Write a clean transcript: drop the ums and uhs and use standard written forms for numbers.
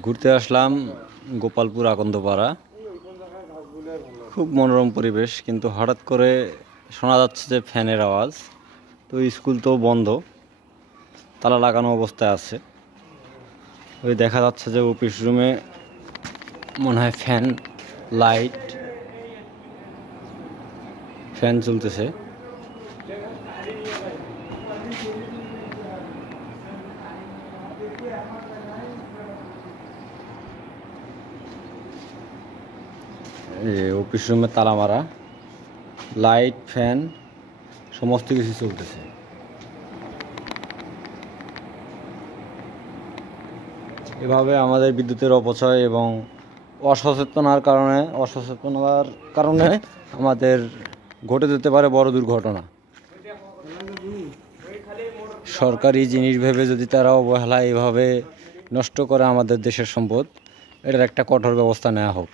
ঘুরতে আসলাম গোপালপুর আকন্দপাড়া। খুব মনোরম পরিবেশ, কিন্তু হঠাৎ করে শোনা যাচ্ছে যে ফ্যানের আওয়াজ। তো স্কুল তো বন্ধ, তালা লাগানো অবস্থায় আছে। ওই দেখা যাচ্ছে যে অফিস রুমে মনে হয় ফ্যান চলতেছে। অফিস রুমে তালা মারা, লাইট ফ্যান সমস্ত কিছু চলতেছে। এভাবে আমাদের বিদ্যুতের অপচয় এবং অসচেতনতার কারণে আমাদের ঘটে যেতে পারে বড় দুর্ঘটনা। সরকারি জিনিস ভেবে যদি তারা অবহেলায় এভাবে নষ্ট করে আমাদের দেশের সম্পদ, এটার একটা কঠোর ব্যবস্থা নেওয়া হোক।